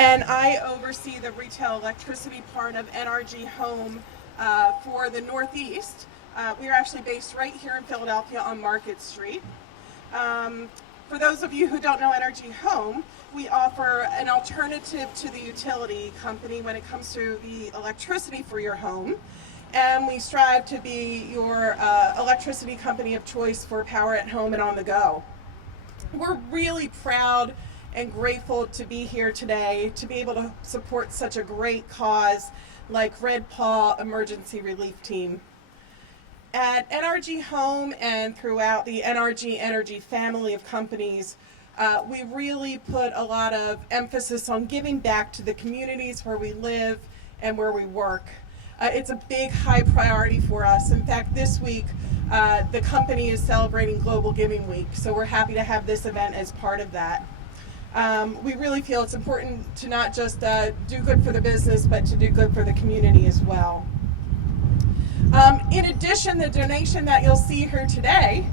and I oversee the retail electricity part of NRG Home for the Northeast. We are actually based right here in Philadelphia on Market Street. For those of you who don't know NRG Home, we offer an alternative to the utility company when it comes to the electricity for your home. And we strive to be your electricity company of choice for power at home and on the go. We're really proud and grateful to be here today to be able to support such a great cause like Red Paw Emergency Relief Team. At NRG Home and throughout the NRG Energy family of companies, we really put a lot of emphasis on giving back to the communities where we live and where we work. It's a big, high priority for us. In fact, this week, the company is celebrating Global Giving Week, so we're happy to have this event as part of that. We really feel it's important to not just do good for the business, but to do good for the community as well. In addition, the donation that you'll see here today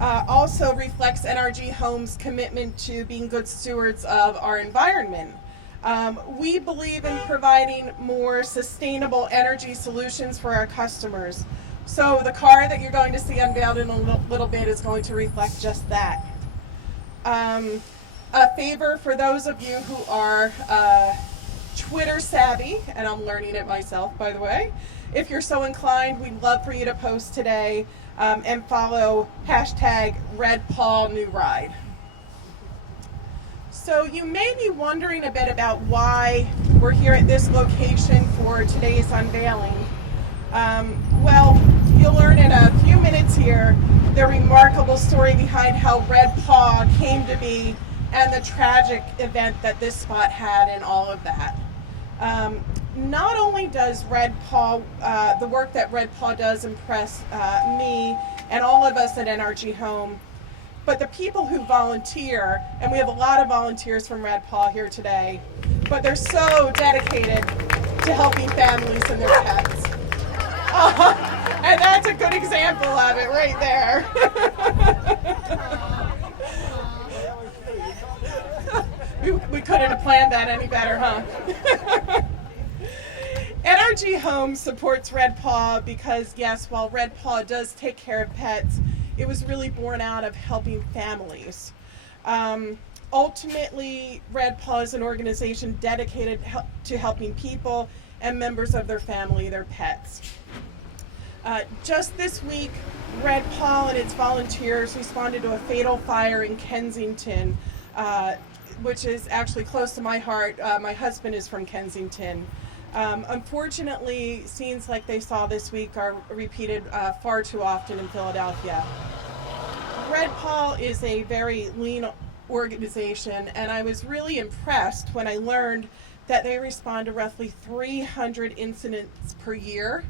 also reflects NRG Home's commitment to being good stewards of our environment. We believe in providing more sustainable energy solutions for our customers. So the car that you're going to see unveiled in a little bit is going to reflect just that. A favor for those of you who are Twitter savvy, and I'm learning it myself, by the way. If you're so inclined, we'd love for you to post today and follow hashtag Red Paw New Ride. So you may be wondering a bit about why we're here at this location for today's unveiling. Well, you'll learn in a few minutes here the remarkable story behind how Red Paw came to be and the tragic event that this spot had and all of that. Not only does Red Paw, the work that Red Paw does impress me and all of us at NRG Home, but the people who volunteer, and we have a lot of volunteers from Red Paw here today, but they're so dedicated to helping families and their pets. And that's a good example of it right there. We couldn't have planned that any better, huh? NRG Home supports Red Paw because, yes, while Red Paw does take care of pets, it was really born out of helping families. Ultimately, Red Paw is an organization dedicated to helping people and members of their family, their pets. Just this week, Red Paw and its volunteers responded to a fatal fire in Kensington, which is actually close to my heart. My husband is from Kensington. Unfortunately, scenes like they saw this week are repeated far too often in Philadelphia. Red Paw is a very lean organization, and I was really impressed when I learned that they respond to roughly 300 incidents per year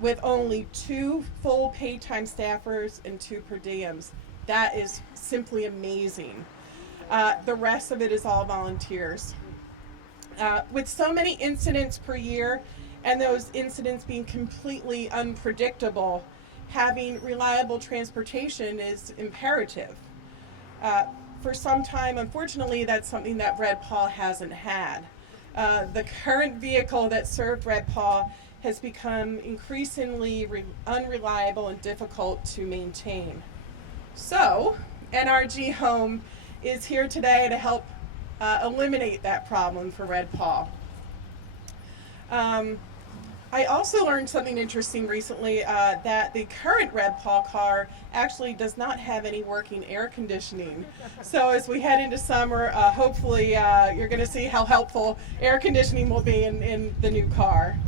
with only 2 full paid-time staffers and 2 per diems. That is simply amazing. The rest of it is all volunteers. With so many incidents per year and those incidents being completely unpredictable, having reliable transportation is imperative. For some time, unfortunately, that's something that Red Paw hasn't had. The current vehicle that served Red Paw has become increasingly unreliable and difficult to maintain. So, NRG Home is here today to help eliminate that problem for Red Paw. I also learned something interesting recently, that the current Red Paw car actually does not have any working air conditioning. So as we head into summer, hopefully you're going to see how helpful air conditioning will be in the new car.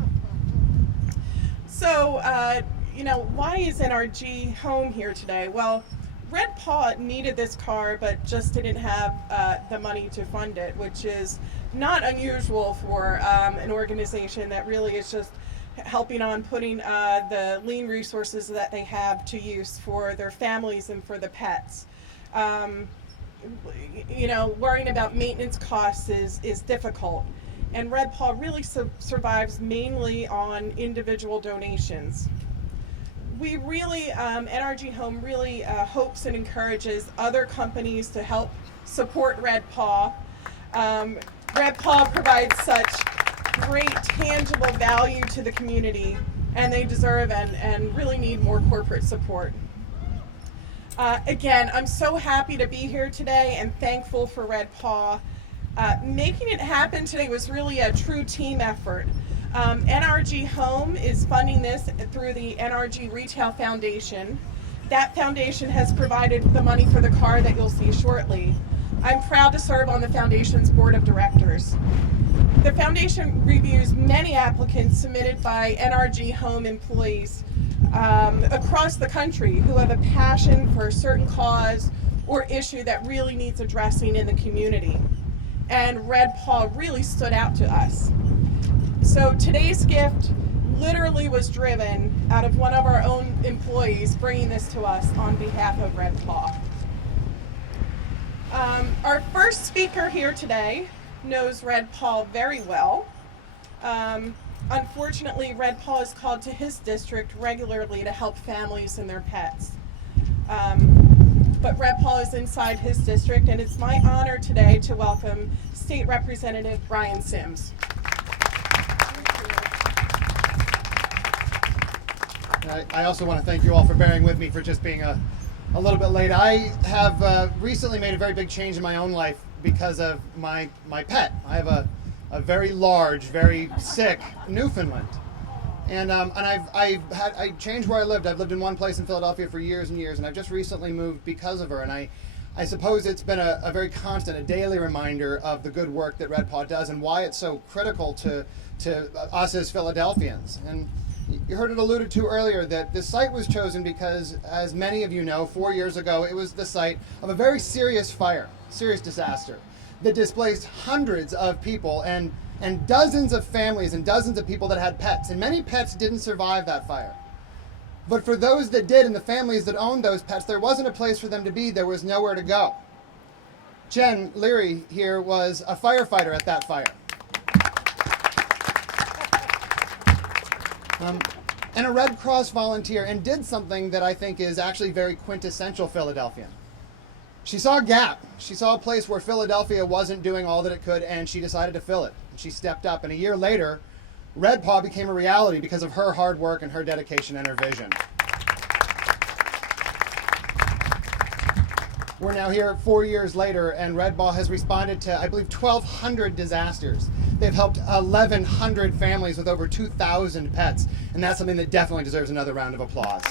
So, why is NRG Home here today? Well, Red Paw needed this car, but just didn't have the money to fund it, which is not unusual for an organization that really is just helping on putting the lean resources that they have to use for their families and for the pets. Worrying about maintenance costs is difficult, and Red Paw really survives mainly on individual donations. We really, NRG Home really hopes and encourages other companies to help support Red Paw. Red Paw provides such great tangible value to the community, and they deserve and really need more corporate support. Again, I'm so happy to be here today and thankful for Red Paw. Making it happen today was really a true team effort. NRG Home is funding this through the NRG Retail Foundation. That foundation has provided the money for the car that you'll see shortly. I'm proud to serve on the foundation's board of directors. The foundation reviews many applicants submitted by NRG Home employees across the country who have a passion for a certain cause or issue that really needs addressing in the community. And Red Paw really stood out to us. So today's gift literally was driven out of one of our own employees bringing this to us on behalf of Red Paw. Our first speaker here today knows Red Paw very well. Unfortunately, Red Paw is called to his district regularly to help families and their pets. But Red Paw is inside his district, and it's my honor today to welcome State Representative Brian Sims. I also want to thank you all for bearing with me for just being a little bit late. I have recently made a very big change in my own life because of my pet. I have a very large, very sick Newfoundland. And I changed where I lived. I've lived in one place in Philadelphia for years and years, and I've just recently moved because of her. And I suppose it's been a very constant, a daily reminder of the good work that Red Paw does and why it's so critical to us as Philadelphians. And you heard it alluded to earlier that this site was chosen because, as many of you know, 4 years ago it was the site of a very serious fire, serious disaster that displaced hundreds of people and dozens of families and dozens of people that had pets. And many pets didn't survive that fire. But for those that did and the families that owned those pets, there wasn't a place for them to be. There was nowhere to go. Jen Leary here was a firefighter at that fire. And a Red Cross volunteer, and did something that I think is actually very quintessential Philadelphian. She saw a gap. She saw a place where Philadelphia wasn't doing all that it could, and she decided to fill it. And she stepped up, and a year later, Red Paw became a reality because of her hard work and her dedication and her vision. We're now here 4 years later, and Red Paw has responded to, I believe, 1,200 disasters. They've helped 1,100 families with over 2,000 pets, and that's something that definitely deserves another round of applause.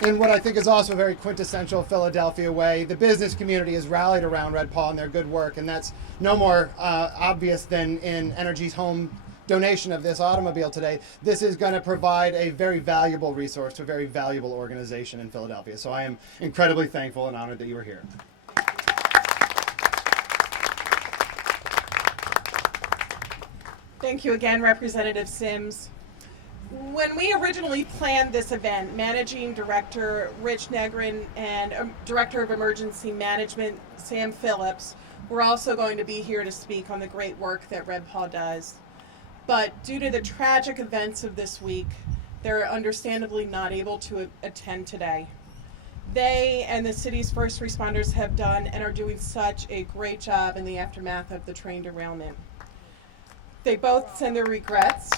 In what I think is also a very quintessential Philadelphia way, the business community has rallied around Red Paw and their good work, and that's no more obvious than in NRG's home donation of this automobile today. This is going to provide a very valuable resource to a very valuable organization in Philadelphia. So I am incredibly thankful and honored that you are here. Thank you again, Representative Sims. When we originally planned this event, Managing Director Rich Negrin and Director of Emergency Management Sam Phillips were also going to be here to speak on the great work that Red Paw does. But due to the tragic events of this week, they're understandably not able to attend today. They and the city's first responders have done and are doing such a great job in the aftermath of the train derailment. They both send their regrets,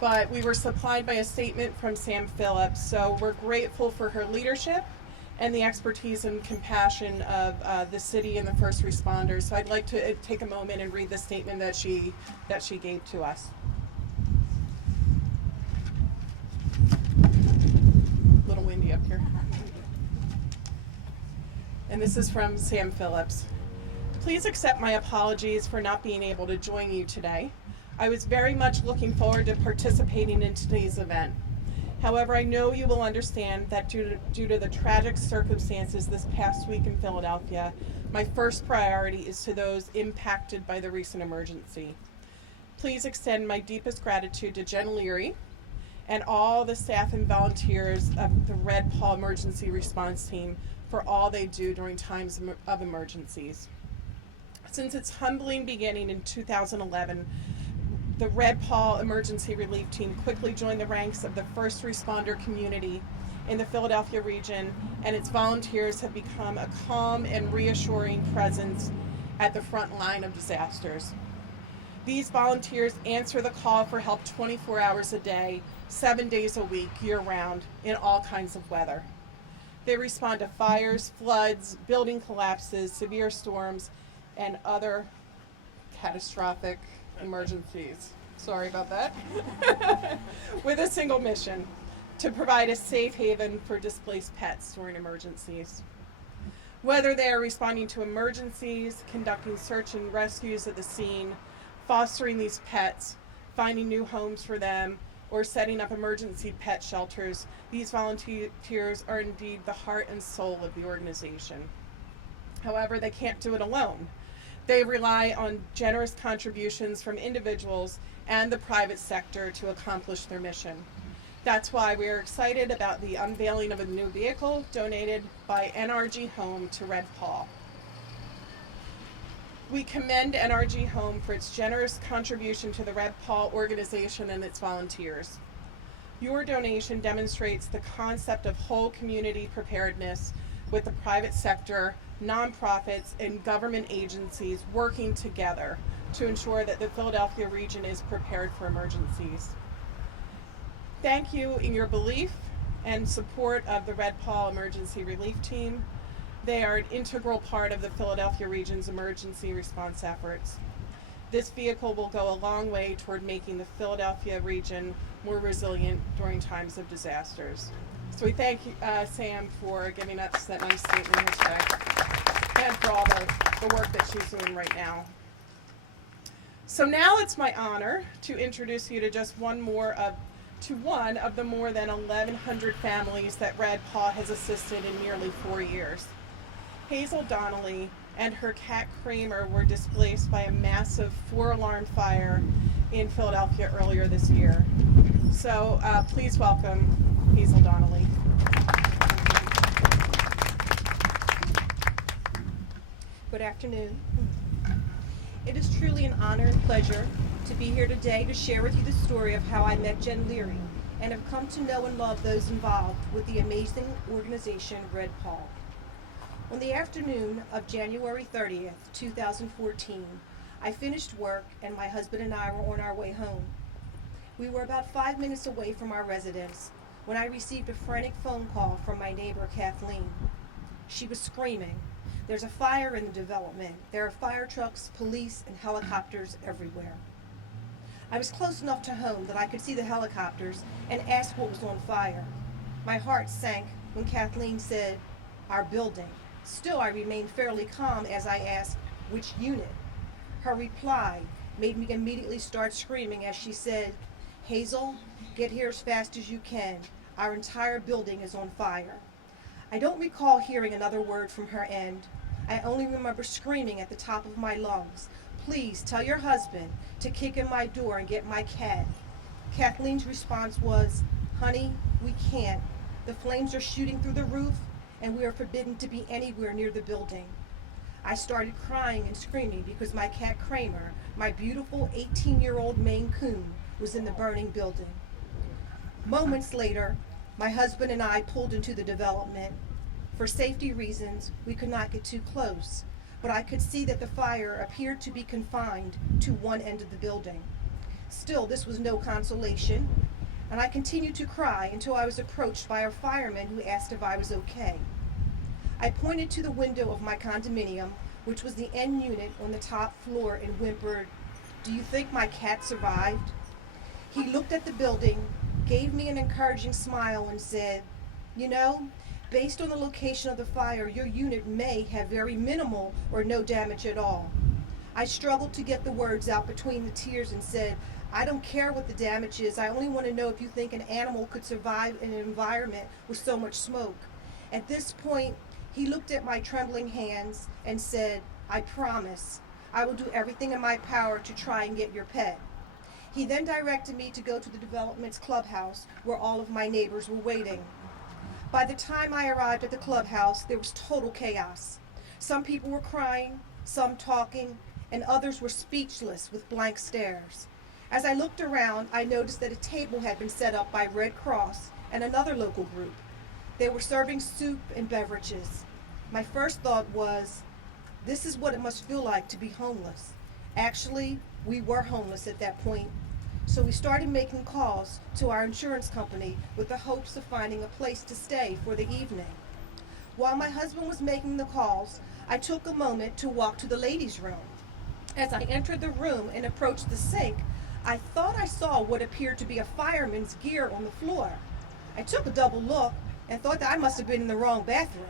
but we were supplied by a statement from Sam Phillips, so we're grateful for her leadership and the expertise and compassion of the city and the first responders. So I'd like to take a moment and read the statement that she gave to us. A little windy up here. And this is from Sam Phillips. Please accept my apologies for not being able to join you today. I was very much looking forward to participating in today's event. However, I know you will understand that due to the tragic circumstances this past week in Philadelphia, my first priority is to those impacted by the recent emergency. Please extend my deepest gratitude to Jen Leary and all the staff and volunteers of the Red Paw Emergency Response Team for all they do during times of emergencies. Since its humbling beginning in 2011, the Red Paw Emergency Relief Team quickly joined the ranks of the first responder community in the Philadelphia region, and its volunteers have become a calm and reassuring presence at the front line of disasters. These volunteers answer the call for help 24 hours a day, 7 days a week, year-round, in all kinds of weather. They respond to fires, floods, building collapses, severe storms, and other catastrophic emergencies. Sorry about that. With a single mission: to provide a safe haven for displaced pets during emergencies. Whether they are responding to emergencies, conducting search and rescues at the scene, fostering these pets, finding new homes for them, or setting up emergency pet shelters, these volunteers are indeed the heart and soul of the organization. However, they can't do it alone. They rely on generous contributions from individuals and the private sector to accomplish their mission. That's why we are excited about the unveiling of a new vehicle donated by NRG Home to Red Paw. We commend NRG Home for its generous contribution to the Red Paw organization and its volunteers. Your donation demonstrates the concept of whole community preparedness, with the private sector, nonprofits, and government agencies working together to ensure that the Philadelphia region is prepared for emergencies. Thank you in your belief and support of the Red Paw Emergency Relief Team. They are an integral part of the Philadelphia region's emergency response efforts. This vehicle will go a long way toward making the Philadelphia region more resilient during times of disasters. So we thank Sam for giving us that nice statement here today, and for all the work that she's doing right now. So now it's my honor to introduce you to just one of the more than 1,100 families that Red Paw has assisted in nearly 4 years. Hazel Donnelly and her cat Kramer were displaced by a massive 4-alarm fire in Philadelphia earlier this year. So please welcome Hazel Donnelly. Good afternoon. It is truly an honor and pleasure to be here today to share with you the story of how I met Jen Leary and have come to know and love those involved with the amazing organization Red Paw. On the afternoon of January 30th, 2014, I finished work and my husband and I were on our way home. We were about 5 minutes away from our residence when I received a frantic phone call from my neighbor Kathleen. She was screaming, "There's a fire in the development. There are fire trucks, police, and helicopters everywhere." I was close enough to home that I could see the helicopters and ask what was on fire. My heart sank when Kathleen said, "Our building." Still, I remained fairly calm as I asked, "Which unit?" Her reply made me immediately start screaming as she said, "Hazel, get here as fast as you can. Our entire building is on fire." I don't recall hearing another word from her end. I only remember screaming at the top of my lungs, "Please tell your husband to kick in my door and get my cat." Kathleen's response was, "Honey, we can't. The flames are shooting through the roof and we are forbidden to be anywhere near the building." I started crying and screaming because my cat Kramer, my beautiful 18-year-old Maine Coon, was in the burning building. Moments later, my husband and I pulled into the development. For safety reasons, we could not get too close, but I could see that the fire appeared to be confined to one end of the building. Still, this was no consolation, and I continued to cry until I was approached by a fireman who asked if I was okay. I pointed to the window of my condominium, which was the end unit on the top floor, and whimpered, "Do you think my cat survived?" He looked at the building, gave me an encouraging smile, and said, "You know, based on the location of the fire, your unit may have very minimal or no damage at all." I struggled to get the words out between the tears and said, "I don't care what the damage is. I only want to know if you think an animal could survive in an environment with so much smoke." At this point, he looked at my trembling hands and said, "I promise. I will do everything in my power to try and get your pet." He then directed me to go to the development's clubhouse where all of my neighbors were waiting. By the time I arrived at the clubhouse, there was total chaos. Some people were crying, some talking, and others were speechless with blank stares. As I looked around, I noticed that a table had been set up by Red Cross and another local group. They were serving soup and beverages. My first thought was, this is what it must feel like to be homeless. Actually, we were homeless at that point. So we started making calls to our insurance company with the hopes of finding a place to stay for the evening. While my husband was making the calls, I took a moment to walk to the ladies' room. As I entered the room and approached the sink, I thought I saw what appeared to be a fireman's gear on the floor. I took a double look and thought that I must have been in the wrong bathroom.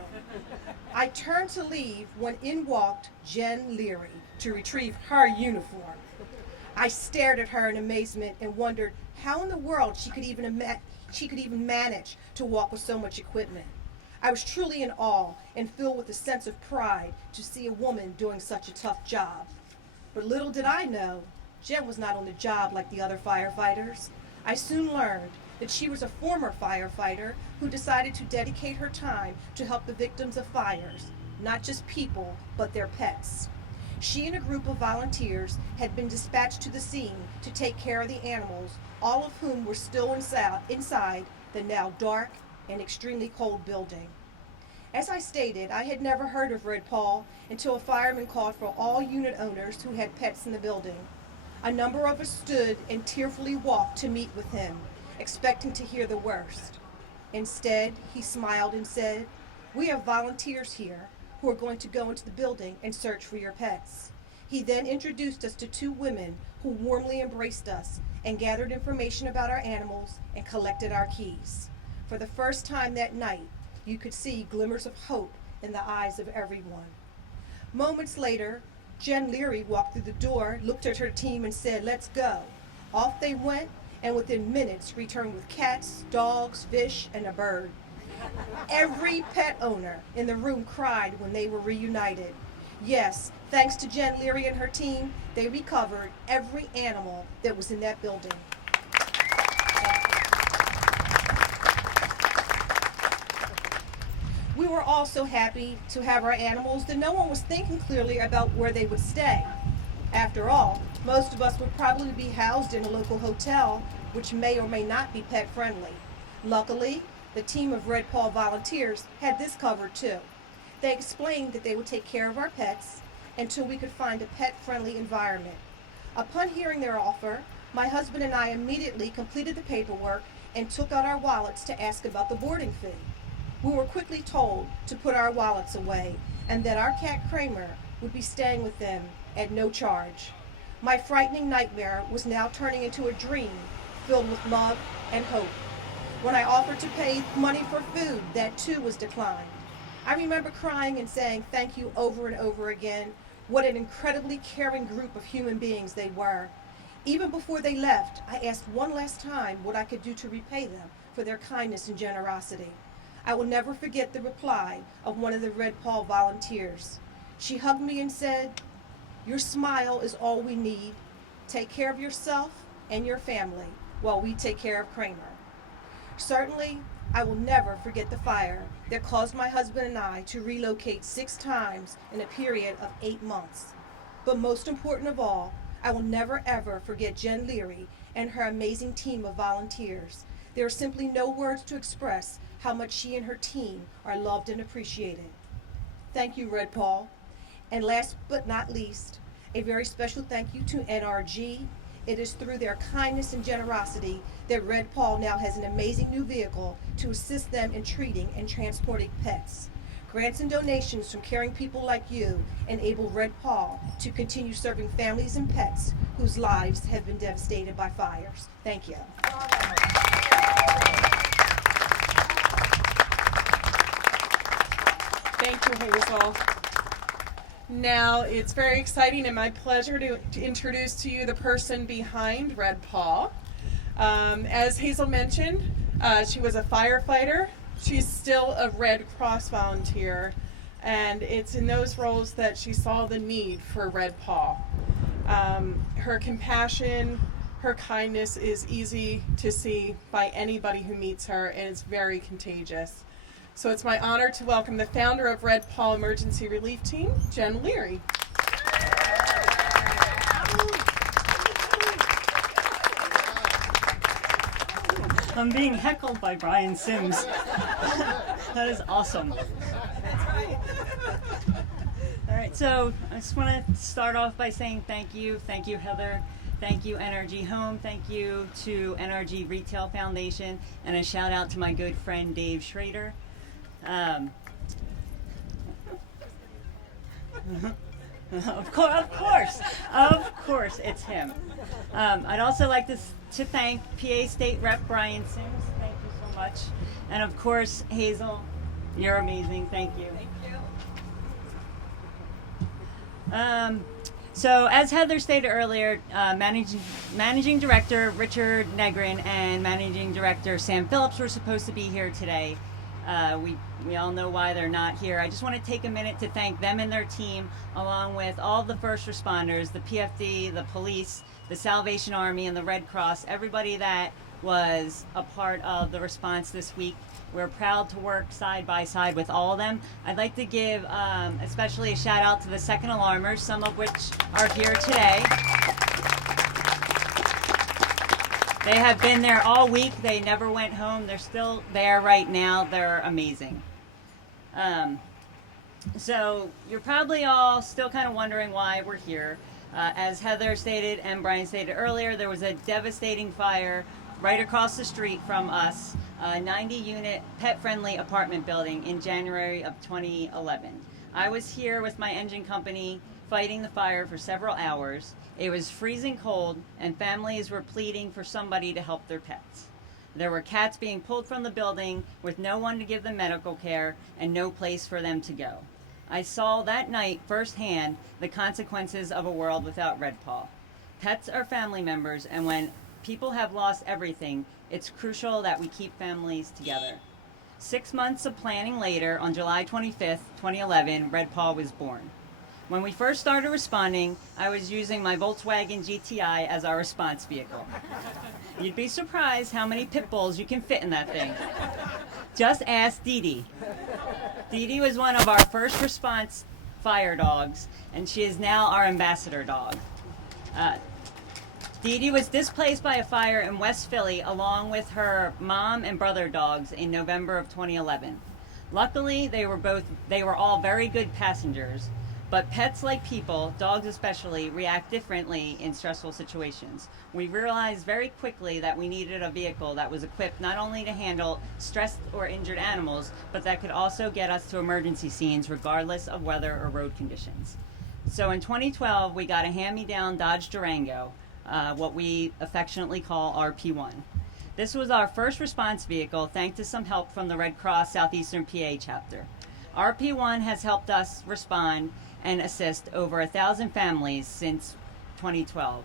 I turned to leave when in walked Jen Leary to retrieve her uniform. I stared at her in amazement and wondered how in the world she could even manage to walk with so much equipment. I was truly in awe and filled with a sense of pride to see a woman doing such a tough job. But little did I know, Jen was not on the job like the other firefighters. I soon learned that she was a former firefighter who decided to dedicate her time to help the victims of fires, not just people, but their pets. She and a group of volunteers had been dispatched to the scene to take care of the animals, all of whom were still inside the now dark and extremely cold building. As I stated, I had never heard of Red Paw until a fireman called for all unit owners who had pets in the building. A number of us stood and tearfully walked to meet with him, expecting to hear the worst. Instead, he smiled and said, "We have volunteers here who are going to go into the building and search for your pets." He then introduced us to two women who warmly embraced us and gathered information about our animals and collected our keys. For the first time that night, you could see glimmers of hope in the eyes of everyone. Moments later, Jen Leary walked through the door, looked at her team and said, "Let's go." Off they went, and within minutes returned with cats, dogs, fish, and a bird. Every pet owner in the room cried when they were reunited. Yes, thanks to Jen Leary and her team, they recovered every animal that was in that building. We were also happy to have our animals that no one was thinking clearly about where they would stay. After all, most of us would probably be housed in a local hotel, which may or may not be pet friendly. Luckily, the team of Red Paw volunteers had this covered too. They explained that they would take care of our pets until we could find a pet-friendly environment. Upon hearing their offer, my husband and I immediately completed the paperwork and took out our wallets to ask about the boarding fee. We were quickly told to put our wallets away and that our cat Kramer would be staying with them at no charge. My frightening nightmare was now turning into a dream filled with love and hope. When I offered to pay money for food, that too was declined. I remember crying and saying thank you over and over again. What an incredibly caring group of human beings they were. Even before they left, I asked one last time what I could do to repay them for their kindness and generosity. I will never forget the reply of one of the Red Paw volunteers. She hugged me and said, "Your smile is all we need. Take care of yourself and your family while we take care of Kramer." Certainly, I will never forget the fire that caused my husband and I to relocate 6 times in a period of 8 months. But most important of all, I will never ever forget Jen Leary and her amazing team of volunteers. There are simply no words to express how much she and her team are loved and appreciated. Thank you, Red Paw. And last but not least, a very special thank you to NRG. It is through their kindness and generosity that Red Paw now has an amazing new vehicle to assist them in treating and transporting pets. Grants and donations from caring people like you enable Red Paw to continue serving families and pets whose lives have been devastated by fires. Thank you. Thank you, Hazel. Now it's very exciting and my pleasure to introduce to you the person behind Red Paw. As Hazel mentioned, she was a firefighter. She's still a Red Cross volunteer, and it's in those roles that she saw the need for Red Paw. Her compassion, her kindness is easy to see by anybody who meets her, and it's very contagious. So it's my honor to welcome the founder of Red Paw Emergency Relief Team, Jen Leary. I'm being heckled by Brian Sims. That is awesome. That's right. All right, so I just want to start off by saying thank you. Thank you, Heather. Thank you, NRG Home. Thank you to NRG Retail Foundation. And a shout out to my good friend, Dave Schrader. Of course, it's him. I'd also like to thank PA State Rep Brian Sims. Thank you so much. And of course, Hazel, you're amazing. Thank you. Thank you. So as Heather stated earlier, Managing Director Richard Negrin and Managing Director Sam Phillips were supposed to be here today. We all know why they're not here. I just want to take a minute to thank them and their team, along with all the first responders, the PFD, the police, the Salvation Army, and the Red Cross, everybody that was a part of the response this week. We're proud to work side by side with all of them. I'd like to give especially a shout out to the second alarmers, some of which are here today. They have been there all week. They never went home. They're still there right now. They're amazing. So you're probably all still kind of wondering why we're here. As Heather stated and Brian stated earlier, there was a devastating fire right across the street from us, a 90-unit pet-friendly apartment building in January of 2011. I was here with my engine company fighting the fire for several hours. It was freezing cold, and families were pleading for somebody to help their pets. There were cats being pulled from the building with no one to give them medical care and no place for them to go. I saw that night firsthand the consequences of a world without Red Paw. Pets are family members, and when people have lost everything, it's crucial that we keep families together. 6 months of planning later, on July 25th, 2011, Red Paw was born. When we first started responding, I was using my Volkswagen GTI as our response vehicle. You'd be surprised how many pit bulls you can fit in that thing. Just ask Dee Dee. Dee Dee was one of our first response fire dogs, and she is now our ambassador dog. Dee Dee was displaced by a fire in West Philly along with her mom and brother dogs in November of 2011. Luckily, they were all very good passengers. But pets, like people, dogs especially, react differently in stressful situations. We realized very quickly that we needed a vehicle that was equipped not only to handle stressed or injured animals, but that could also get us to emergency scenes regardless of weather or road conditions. So in 2012, we got a hand-me-down Dodge Durango, what we affectionately call RP1. This was our first response vehicle thanks to some help from the Red Cross Southeastern PA chapter. RP1 has helped us respond and assist over 1,000 families since 2012.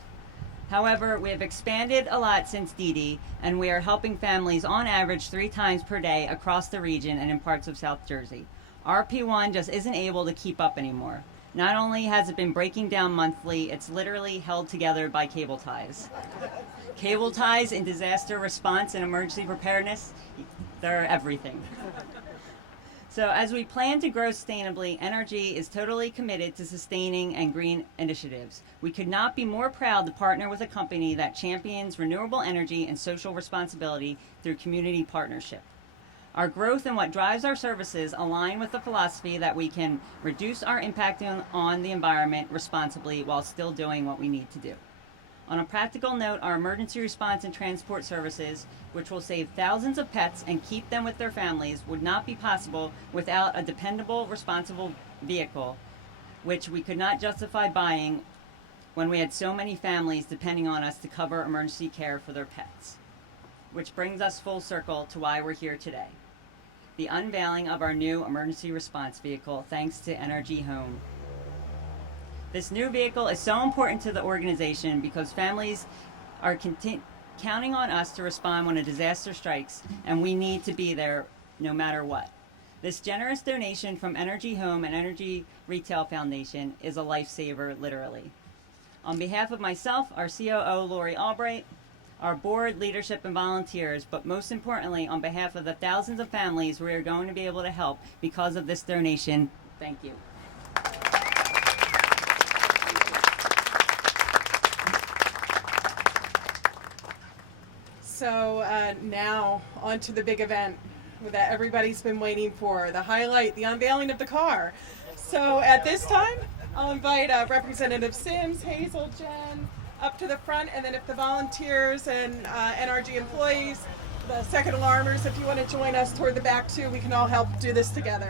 However, we have expanded a lot since Dee Dee, and we are helping families on average 3 times per day across the region and in parts of South Jersey. RP1 just isn't able to keep up anymore. Not only has it been breaking down monthly, it's literally held together by cable ties. Cable ties in disaster response and emergency preparedness, they're everything. So as we plan to grow sustainably, NRG is totally committed to sustaining and green initiatives. We could not be more proud to partner with a company that champions renewable energy and social responsibility through community partnership. Our growth and what drives our services align with the philosophy that we can reduce our impact on the environment responsibly while still doing what we need to do. On a practical note, our emergency response and transport services, which will save thousands of pets and keep them with their families, would not be possible without a dependable, responsible vehicle, which we could not justify buying when we had so many families depending on us to cover emergency care for their pets. Which brings us full circle to why we're here today. The unveiling of our new emergency response vehicle, thanks to NRG Home. This new vehicle is so important to the organization because families are counting on us to respond when a disaster strikes, and we need to be there no matter what. This generous donation from NRG Home and NRG Retail Foundation is a lifesaver, literally. On behalf of myself, our COO, Lori Albright, our board, leadership, and volunteers, but most importantly, on behalf of the thousands of families we are going to be able to help because of this donation, thank you. So now on to the big event. that everybody's been waiting for, the highlight, the unveiling of the car. So at this time, I'll invite Representative Sims, Hazel, Jen up to the front, and then if the volunteers and NRG employees, the second alarmers, if you want to join us toward the back too, we can all help do this together.